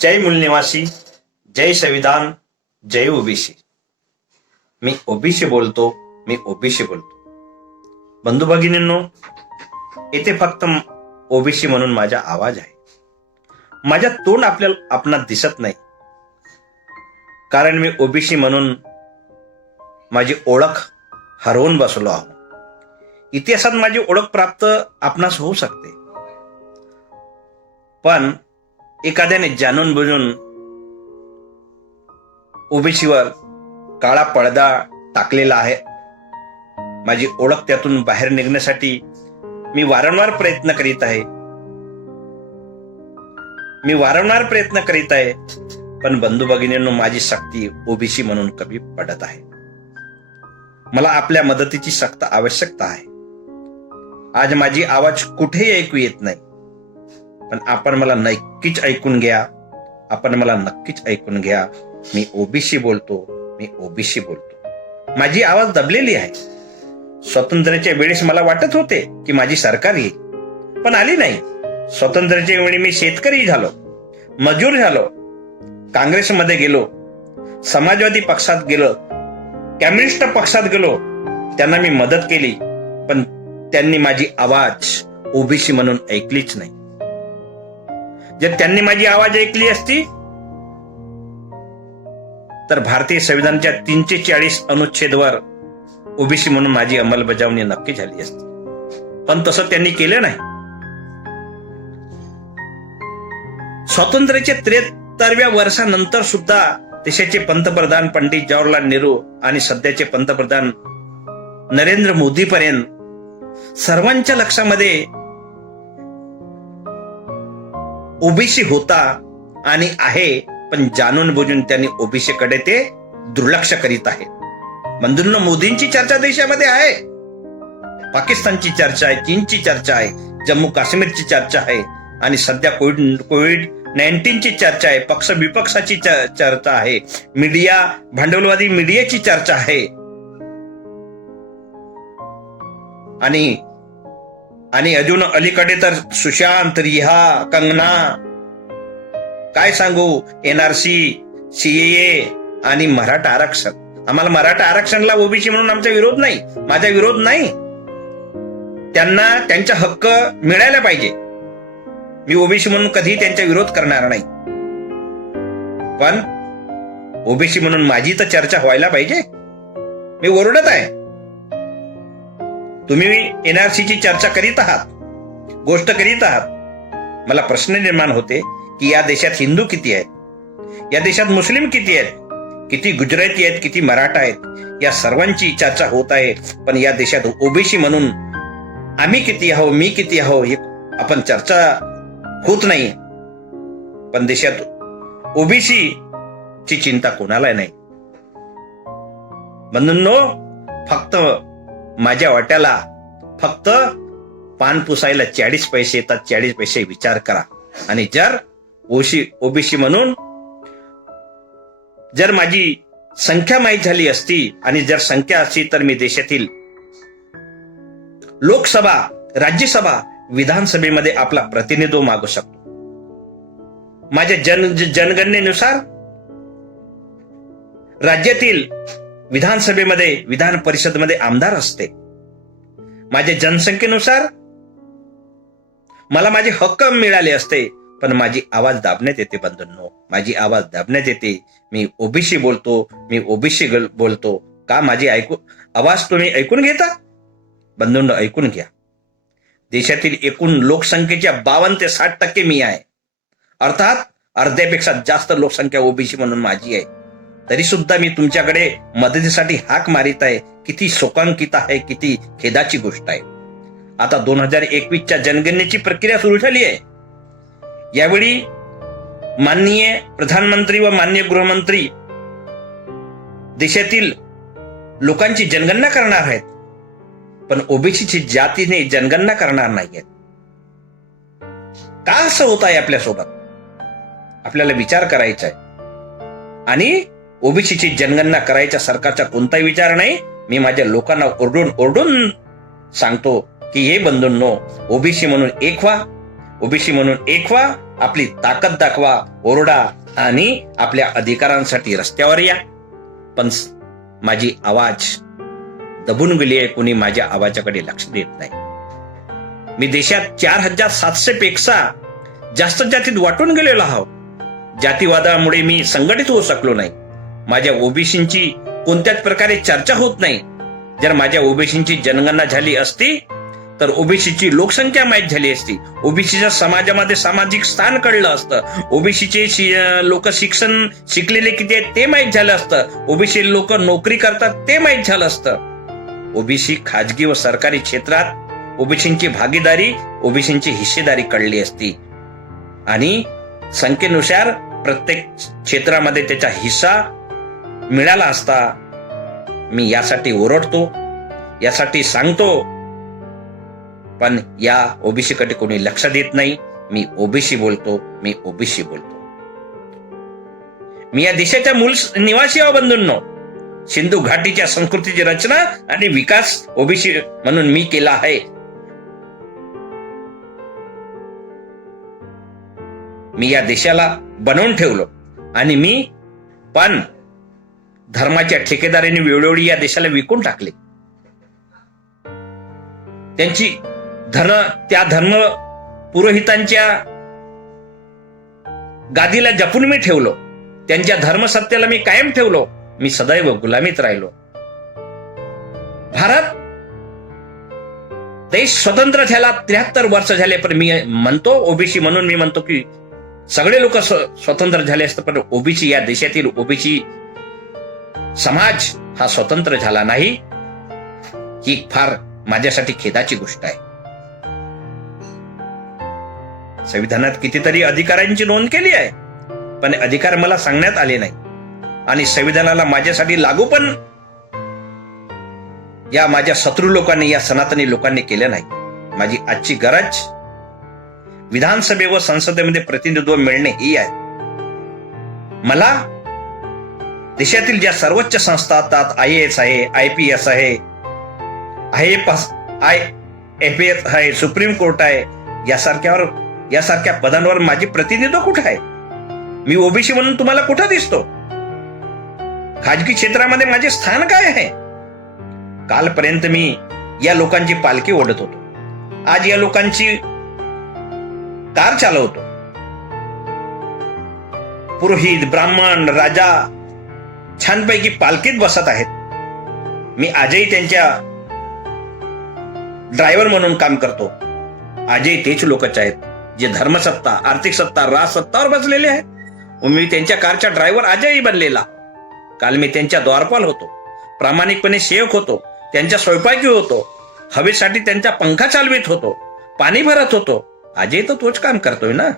जय मूल निवासी, जय संविधान, जय ओबीसी. मी ओबीसी बोलतो. बंधू भगिनींनो, येथे फक्त ओबीसी म्हणून माझा आवाज आहे. माझा तोंड आपणास दिसत नाही, कारण मी ओबीसी म्हणून माझी ओळख हरवून बसलो आहो. इतिहासात माझी ओळख प्राप्त आपणास होऊ शकते, पण एखाद्याने जाणून बुजून ओबीसीवर काळा पडदा टाकलेला आहे. माझी ओळख त्यातून बाहेर निघण्यासाठी मी वारंवार प्रयत्न करीत आहे. पण बंधू भगिनींनो, माझी सक्ती ओबीसी म्हणून कमी पडत आहे. मला आपल्या मदतीची सक्त आवश्यकता आहे. आज माझी आवाज कुठेही ऐकू येत नाही, पण आपण मला नक्कीच ऐकून घ्या. मी ओबीसी बोलतो. माझी आवाज दबलेली आहे. स्वातंत्र्याच्या वेळेस मला वाटत होते की माझी सरकार येईल, पण आली नाही. स्वातंत्र्याच्या वेळी मी शेतकरी झालो, मजूर झालो, काँग्रेसमध्ये गेलो, समाजवादी पक्षात गेलो, कम्युनिस्ट पक्षात गेलो. त्यांना मी मदत केली, पण त्यांनी माझी आवाज ओबीसी म्हणून ऐकलीच नाही. जर त्यांनी माझी आवाज ऐकली असती तर भारतीय संविधानाच्या 340 अनुच्छेदवर ओबीसी म्हणून माझी अंमलबजावणी नक्की झाली असती. पण तसं त्यांनी केलं नाही. स्वातंत्र्याच्या 73व्या वर्षानंतर सुद्धा देशाचे पंतप्रधान पंडित जवाहरलाल नेहरू आणि सध्याचे पंतप्रधान नरेंद्र मोदी पर्यंत सर्वांच्या लक्षामध्ये ओबीसी होता आणि आहे, पण जाणून बुजून त्यांनी ओबीसी कडे ते दुर्लक्ष करीत आहे. बंधूंनो, मोदींची चर्चा देशामध्ये आहे, पाकिस्तानची चर्चा आहे, चीनची चर्चा आहे, जम्मू काश्मीरची चर्चा आहे, आणि सध्या कोविड-19ची चर्चा आहे, पक्ष विपक्षाची चर्चा आहे, मीडिया, भांडवलवादी मीडियाची चर्चा आहे. आणि अजून अलीकडे तर सुशांत, रिहा, कंगना, काय सांगू, एनआरसी, सीएए आणि मराठा आरक्षण. आम्हाला मराठा आरक्षणला ओबीसी म्हणून आमचा विरोध नाही, माझा विरोध नाही. त्यांना त्यांचा हक्क मिळायला पाहिजे. मी ओबीसी म्हणून कधी त्यांचा विरोध करणार नाही, पण ओबीसी म्हणून माझी तर चर्चा व्हायला पाहिजे. मी ओरडत आहे. तुम्ही एनआरसीची चर्चा करीत आहात, गोष्ट करीत आहात. मला प्रश्न निर्माण होते की या देशात हिंदू किती आहेत, या देशात मुस्लिम किती आहेत, किती गुजराती आहेत, किती मराठा आहेत. या सर्वांची चर्चा होत आहे, पण या देशात ओबीसी म्हणून आम्ही किती आहो, मी किती आहो, हे आपण चर्चा होत नाही. पण देशात ओबीसी ची चिंता कोणाला नाही. बंधूंनो, फक्त माझ्या वाट्याला फक्त पान पुसायला 40 पैसे येतात. 40 पैसे विचार करा. आणि जर ओबीसी म्हणून जर माझी संख्या माहीत झाली असती, आणि जर संख्या असती, तर मी देशातील लोकसभा, राज्यसभा, विधानसभेमध्ये आपला प्रतिनिधित्व मागू शकतो. माझ्या जनगणनेनुसार राज्यातील विधानसभेमध्ये, विधान परिषदमध्ये आमदार असते. माझ्या जनसंख्येनुसार मला माझे हक्क मिळाले असते, पण माझी आवाज दाबण्यात येते. बंधूंनो, माझी आवाज दाबण्यात येते. मी ओबीसी बोलतो. का माझी आवाज तुम्ही ऐकून घेता? बंधूंनो, ऐकून घ्या. देशातील एकूण लोकसंख्येच्या 52 ते 60% मी आहे. अर्थात अर्ध्यापेक्षा जास्त लोकसंख्या ओबीसी म्हणून माझी आहे. तरी सुद्धा मी तुमच्याकडे मदतीसाठी हाक मारित आहे. किती शोकांकित आहे, किती खेदाची गोष्ट आहे. आता 2021च्या जनगणनेची प्रक्रिया सुरू झाली आहे. यावेळी माननीय प्रधानमंत्री व माननीय गृहमंत्री देशातील लोकांची जनगणना करणार आहेत, पण ओबीसीची जातीने जनगणना करणार नाहीयेत. का असं होत आहे आपल्यासोबत? आपल्याला विचार करायचा आहे. आणि ओबीसीची जनगणना करायचा सरकारचा कोणताही विचार नाही. मी माझ्या लोकांना ओरडून सांगतो की हे बंधूंनो, ओबीसी म्हणून एक व्हा. ओबीसी म्हणून एक व्हा, आपली ताकद दाखवा, ओरडा आणि आपल्या अधिकारांसाठी रस्त्यावर या. पण माझी आवाज दबून गेली आहे. कोणी माझ्या आवाजाकडे लक्ष देत नाही. मी देशात 4700 पेक्षा जास्त जातीत वाटून गेलेलो आहोत. जातीवादामुळे मी संघटित होऊ शकलो नाही. माझ्या ओबीसींची कोणत्याच प्रकारे चर्चा होत नाही. जर माझ्या ओबीसींची जनगणना झाली असती तर ओबीसीची लोकसंख्या माहीत झाली असती, ओबीसीच्या समाजामध्ये सामाजिक स्थान कळलं असतं, ओबीसीचे लोक शिक्षण शिकलेले किती आहेत ते माहीत झालं असतं, ओबीसी लोक नोकरी करतात ते माहीत झालं असतं. ओबीसी खाजगी व सरकारी क्षेत्रात ओबीसींची भागीदारी, ओबीसींची हिस्सेदारी कळली असती आणि संख्येनुसार प्रत्येक क्षेत्रामध्ये त्याचा हिस्सा मिळाला असता. मी यासाठी ओरडतो, यासाठी सांगतो, पण या ओबीसीकडे कोणी लक्ष देत नाही. मी ओबीसी बोलतो, मी ओबीसी बोलतो. मी या देशाच्या मूळ निवासी आहो बंधूंनो. सिंधू घाटीच्या संस्कृतीची रचना आणि विकास ओबीसी म्हणून मी केला आहे. मी या देशाला बनवून ठेवलो आणि मी पण धर्माच्या ठेकेदारीने वेळोवेळी या देशाला विकून टाकले. त्यांची त्या धर्म पुरोहितांच्या गादीला जपून मी ठेवलो. त्यांच्या धर्मसत्तेला मी कायम ठेवलो. मी सदैव गुलामीत राहिलो. भारत देश स्वतंत्र झाला 73 वर्ष झाले, पण मी म्हणतो ओबीसी म्हणून मी म्हणतो की सगळे लोक स्वतंत्र झाले असते, पण ओबीसी या देशातील ओबीसी समाज हा स्वतंत्र झाला नाही. ही फार माझ्यासाठी खेदाची गोष्ट आहे. संविधानात कितीतरी अधिकारांची नोंद केली आहे, पण अधिकार मला सांगण्यात आले नाही आणि संविधानाला माझ्यासाठी लागू पण या माझ्या शत्रू लोकांनी, या सनातनी लोकांनी केलं नाही. माझी आजची गरज विधानसभे व संसदेमध्ये प्रतिनिधित्व मिळणे ही आहे. मला देशातील ज्या सर्वोच्च संस्था असतात, IAS आहे, IPS आहे, IFS आहे, सुप्रीम कोर्ट आहे, यासारख्या पदांवर माझी प्रतिनिधित्व कुठे आहे? मी ओबीसी म्हणून तुम्हाला कुठं दिसतो? खाजगी क्षेत्रामध्ये माझे स्थान काय आहे? कालपर्यंत मी या लोकांची पालखी ओढत होतो, आज या लोकांची कार चालवतो. पुरोहित, ब्राह्मण, राजा छानपैकी पालखीत बसत आहेत. मी आजही त्यांच्या ड्रायव्हर म्हणून काम करतो. आजही तेच लोकच आहेत जे धर्मसत्ता, आर्थिक सत्ता, राजसत्तावर बसलेले आहेत. व मी त्यांच्या कारच्या ड्रायव्हर आजही बनलेला. काल मी त्यांच्या द्वारपाल होतो, प्रामाणिकपणे सेवक होतो, त्यांच्या स्वयंपाकी होतो, हवेसाठी त्यांचा पंखा चालवित होतो, पाणी भरत होतो. आजही तर तोच काम करतोय ना.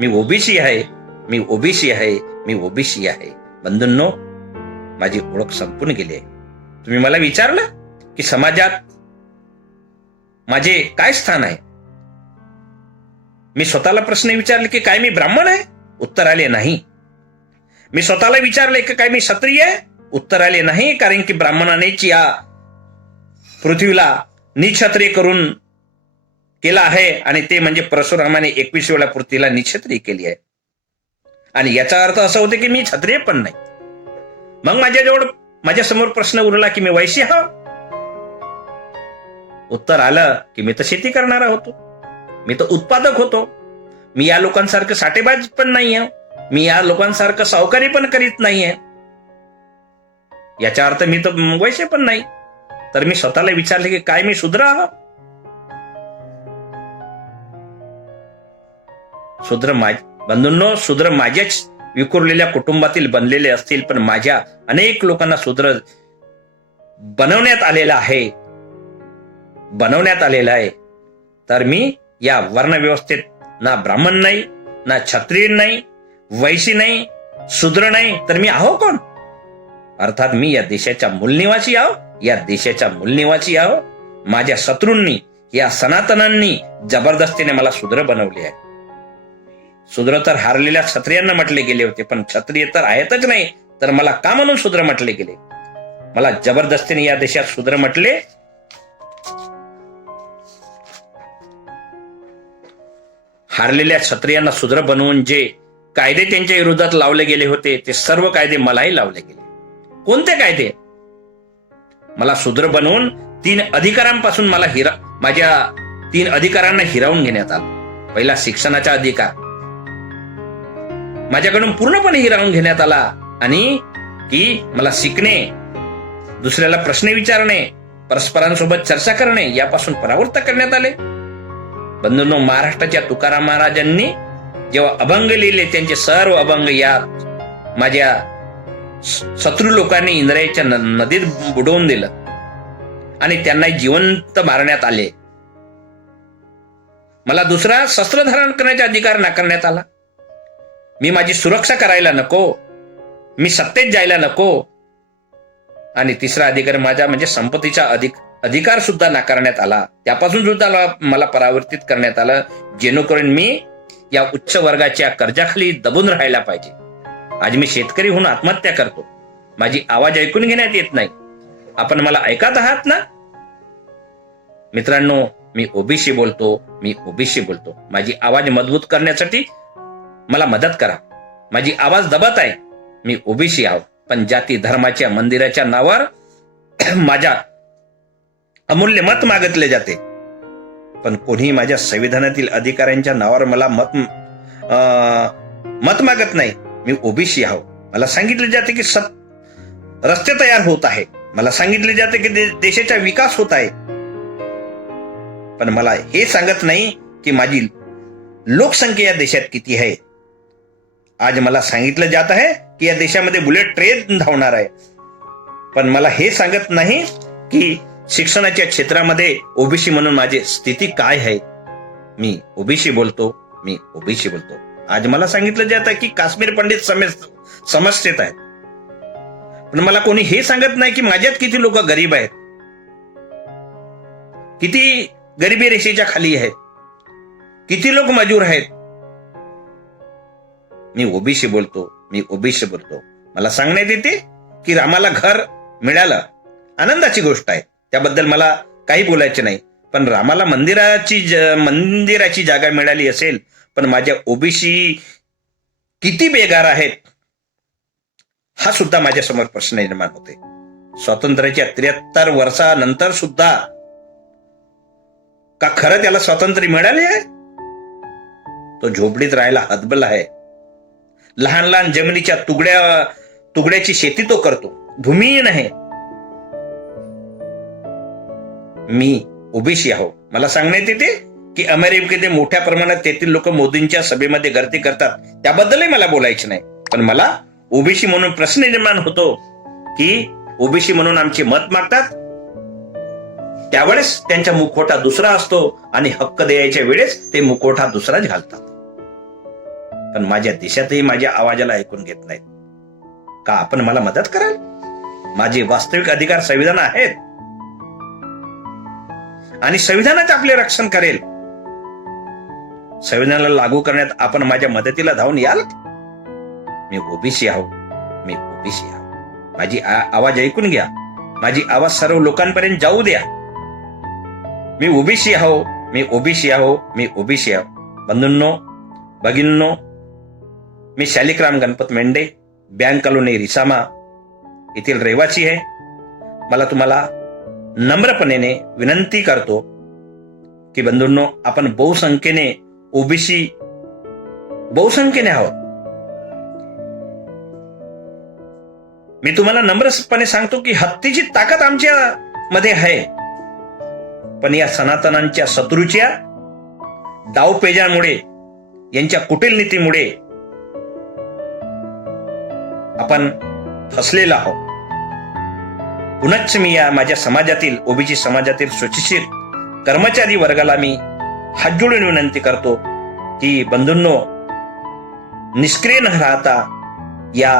मी ओबीसी आहे, मी ओबीसी आहे, मी ओबीसी आहे. बंधूंनो, माझी ओळख संपून गेली आहे. तुम्ही मला विचारलं की समाजात माझे काय स्थान आहे? मी स्वतःला प्रश्न विचारले की काय मी ब्राह्मण आहे? उत्तर आले नाही. मी स्वतःला विचारले की काय मी क्षत्रिय आहे? उत्तर आले नाही, कारण की ब्राह्मणानेच या पृथ्वीला निक्षत्रिय करून केला आहे आणि ते म्हणजे परशुरामाने 21 वेळा पृथ्वीला निक्षत्रिय केली आहे. आणि याचा अर्थ असा होतो की मी क्षत्रिय पण नाही. मग माझ्या समोर प्रश्न उरला की मी वैश्य आहे? उत्तर आलं की मी तर शेती करणारा होतो, मी तर उत्पादक होतो. मी या लोकांसारखं साठेबाज पण नाही आहे, मी या लोकांसारखं सावकारी पण करीत नाहीये. याचा अर्थ मी तर वैश्य पण नाही. तर मी स्वतःला विचारले की काय मी शूद्र आहे? बंधूंनो, शूद्र माझ्याच विखुरलेल्या कुटुंबातील बनलेले असतील, पण माझ्या अनेक लोकांना शूद्र बनवण्यात आलेला आहे. तर मी या वर्णव्यवस्थेत ना ब्राह्मण नाही, ना क्षत्रिय नाही, वैश्य नाही, शूद्र नाही. तर मी आहो कोण? अर्थात मी या देशाच्या मूलनिवासी आहो, या देशाच्या मूलनिवासी आहो. माझ्या शत्रूंनी, या सनातनांनी जबरदस्तीने मला शूद्र बनवले आहे. शूद्र तर हारलेल्या क्षत्रियांना म्हटले गेले होते, पण क्षत्रिय तर आहेतच नाही, तर मला का म्हणून शूद्र म्हटले गेले? मला जबरदस्तीने या देशात शूद्र म्हटले. हारलेल्या क्षत्रियांना शूद्र बनवून जे कायदे त्यांच्या विरोधात लावले गेले होते ते सर्व कायदे मलाही लावले गेले. कोणते कायदे? मला शूद्र बनवून 3 अधिकारांपासून माझ्या 3 अधिकारांना हिरावून घेण्यात आलं. पहिला शिक्षणाचा अधिकार माझ्याकडून पूर्णपणे हिरावून घेण्यात आला आणि की मला शिकणे, दुसऱ्याला प्रश्न विचारणे, परस्परांसोबत चर्चा करणे यापासून परावृत्त करण्यात आले. बंधूंनो, महाराष्ट्राच्या तुकाराम महाराजांनी जेव्हा अभंग लिहिले त्यांचे सर्व अभंग यात माझ्या शत्रू लोकांनी इंद्रायच्या नदीत बुडवून दिलं आणि त्यांना जिवंत मारण्यात आले. मला दुसरा शस्त्र धारण करण्याचा अधिकार नाकारण्यात आला. मी माझी सुरक्षा करायला नको, मी सत्तेत जायला नको. आणि तिसरा अधिकार माझा म्हणजे संपत्तीचा अधिकार सुद्धा नाकारण्यात आला. त्यापासून सुद्धा मला परावर्तित करण्यात आलं, जेणेकरून मी या उच्च वर्गाच्या कर्जाखाली दबून राहायला पाहिजे. आज मी शेतकरी होऊन आत्महत्या करतो. माझी आवाज ऐकून घेण्यात येत नाही. आपण मला ऐकत आहात ना? मित्रांनो, मी ओबीसी बोलतो. माझी आवाज मजबूत करण्यासाठी मला मदत करा. माझी आवाज दबत आहे. मी ओबीसी आहो, पण जाती धर्माच्या मंदिराच्या नावावर माझ्या अमूल्य मत मागितले जाते. पण कोणी माझ्या संविधानातील अधिकाऱ्यांच्या नावावर मला मत मागत नाही. मी ओबीसी आहो. मला सांगितले जाते की रस्ते तयार होत आहे. मला सांगितले जाते की देशाचा विकास होत आहे. पण मला हे सांगत नाही की माझी लोकसंख्या या देशात किती आहे. आज मला सांगितलं जात आहे की या देशामध्ये बुलेट ट्रेन धावणार आहे. पण मला हे सांगत नाही की शिक्षणाच्या क्षेत्रामध्ये ओबीसी म्हणून माझी स्थिती काय आहे. मी ओबीसी बोलतो. आज मला सांगितलं जात आहे की काश्मीर पंडित समस्येत आहेत. पण मला कोणी हे सांगत नाही की माझ्यात किती लोक गरीब आहेत, किती गरिबी रेषेच्या खाली आहेत, किती लोक मजूर आहेत. मी ओबीसी बोलतो. मला सांगण्यात येते की रामाला घर मिळालं, आनंदाची गोष्ट आहे, त्याबद्दल मला काही बोलायचे नाही. पण रामाला मंदिराची जागा मिळाली असेल, पण माझ्या ओबीसी किती बेगार आहेत हा सुद्धा माझ्यासमोर प्रश्न निर्माण होते. स्वातंत्र्याच्या 73 वर्षानंतर सुद्धा का खरं त्याला स्वातंत्र्य मिळाले आहे? तो झोपडीत राहायला हतबल आहे. लहान लहान जमिनीच्या तुकड्याची शेती तो करतो, भूमिहीन आहे. मी ओबीसी आहो. मला सांगण्यात येते की अमेरिकेत मोठ्या प्रमाणात तेथील लोक मोदींच्या सभेमध्ये गर्दी करतात, त्याबद्दलही मला बोलायचे नाही. पण मला ओबीसी म्हणून प्रश्न निर्माण होतो की ओबीसी म्हणून आमचे मत मागतात, त्यावेळेस त्यांचा मुखवटा दुसरा असतो आणि हक्क द्यायच्या वेळेस ते मुखवटा दुसराच घालतात. पण माझ्या देशातही माझ्या आवाजाला ऐकून घेत नाहीत. का आपण मला मदत कराल? माझे वास्तविक अधिकार संविधान आहेत आणि संविधानच आपले रक्षण करेल. संविधानाला लागू करण्यात आपण माझ्या मदतीला धावून याल? मी ओबीसी आहो. माझी आवाज ऐकून घ्या. माझी आवाज सर्व लोकांपर्यंत जाऊ द्या. मी ओबीसी आहो. बंधूंनो, भगिनींनो, मी शालिग्राम गणपत मेंढे, बँक कॉलोनी रिसामा येथील रहिवासी आहे. मला तुम्हाला नम्रपणे विनंती करतो की बंधूंनो, आपण बहुसंख्येने ओबीसी आहोत. मी तुम्हाला नम्रपणे सांगतो की हत्तीची ताकद आमच्या मध्ये आहे. पण या सनातनांच्या शत्रूच्या डावपेजांमुळे, यांच्या कुटील नीतीमुळे आपण फसलेलो आहोत. पुनश्च मी या माझ्या समाजातील, ओबीसी समाजातील सुशिक्षित कर्मचारी वर्गाला मी हात जोडून विनंती करतो की बंधूंनो, निष्क्रिय न राहता या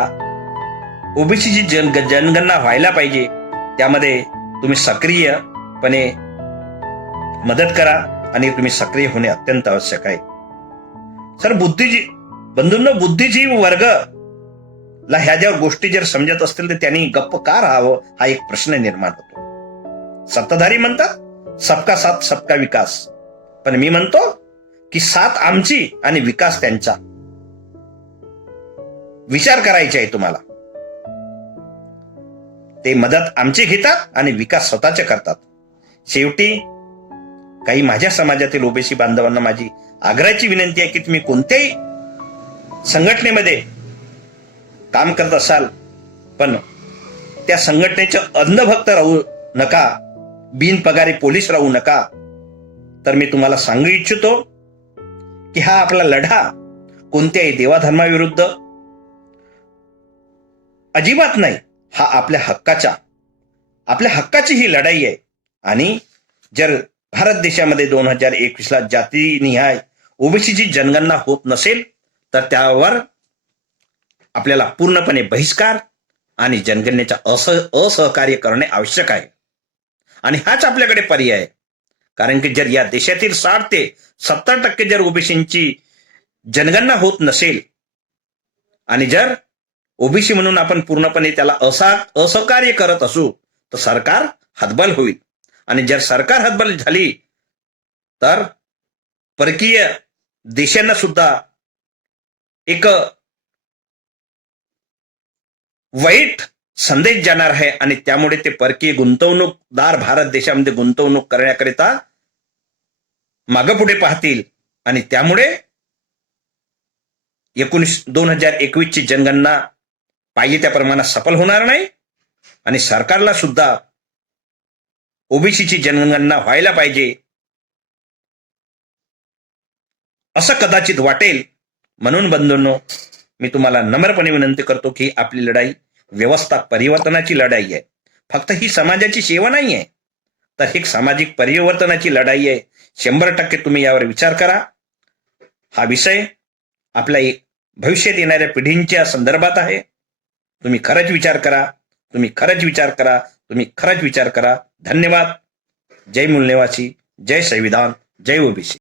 ओबीसीची जनगणना व्हायला पाहिजे, त्यामध्ये तुम्ही सक्रियपणे मदत करा आणि तुम्ही सक्रिय होणे अत्यंत आवश्यक आहे. सर, बंधूंनो, बुद्धिजीवी वर्ग ला ह्या ज्या गोष्टी जर समजत असतील तर त्यांनी गप्प का राहावं हा एक प्रश्न निर्माण होतो. सत्ताधारी म्हणतात सबका साथ सबका विकास, पण मी म्हणतो की साथ आमची आणि विकास त्यांचा. विचार करायचे आहे तुम्हाला. ते मदत आमची घेतात आणि विकास स्वतःचे करतात. शेवटी काही माझ्या समाजातील ओबीसी बांधवांना माझी आग्रहाची विनंती आहे की तुम्ही कोणत्याही संघटनेमध्ये काम करत असाल पण त्या संघटनेचे अंधभक्त राहू नका, बिनपगारी पोलीस राहू नका. तर मी तुम्हाला सांगू इच्छितो की हा आपला लढा कोणत्याही देवाधर्माविरुद्ध अजिबात नाही. हा आपल्या हक्काची ही लढाई आहे. आणि जर भारत देशामध्ये 2021ला जातीनिहाय ओबीसीची जनगणना होत नसेल तर त्यावर आपल्याला पूर्णपणे बहिष्कार आणि जनगणनेचा असहकार्य करणे आवश्यक आहे. आणि हाच आपल्याकडे पर्याय आहे. कारण की जर या देशातील 60 ते 70% जर ओबीसींची जनगणना होत नसेल आणि जर ओबीसी म्हणून आपण पूर्णपणे त्याला असहकार्य करत असू तर सरकार हतबल होईल. आणि जर सरकार हतबल झाली तर परकीय देशांना सुद्धा एक वाईट संदेश जाणार आहे. आणि त्यामुळे ते परकीय गुंतवणूकदार भारत देशामध्ये गुंतवणूक करण्याकरिता मागे पुढे पाहतील. आणि त्यामुळे 2021ची जनगणना पाहिजे त्या प्रमाणात सफल होणार नाही. आणि सरकारला सुद्धा ओबीसीची जनगणना व्हायला पाहिजे असं कदाचित वाटेल. म्हणून बंधूंनो, मी तुम्हाला नम्रपणे विनंती करतो की आपली लढाई व्यवस्था परिवर्तनाची लढाई आहे. फक्त ही समाजाची सेवा नाही आहे तर ही सामाजिक परिवर्तनाची लढाई आहे. 100% तुम्ही यावर विचार करा. हा विषय आपल्या भविष्यात येणाऱ्या पिढींच्या संदर्भात आहे. तुम्ही खरंच विचार करा. धन्यवाद. जय मूल निवासी, जय संविधान, जय ओबीसी.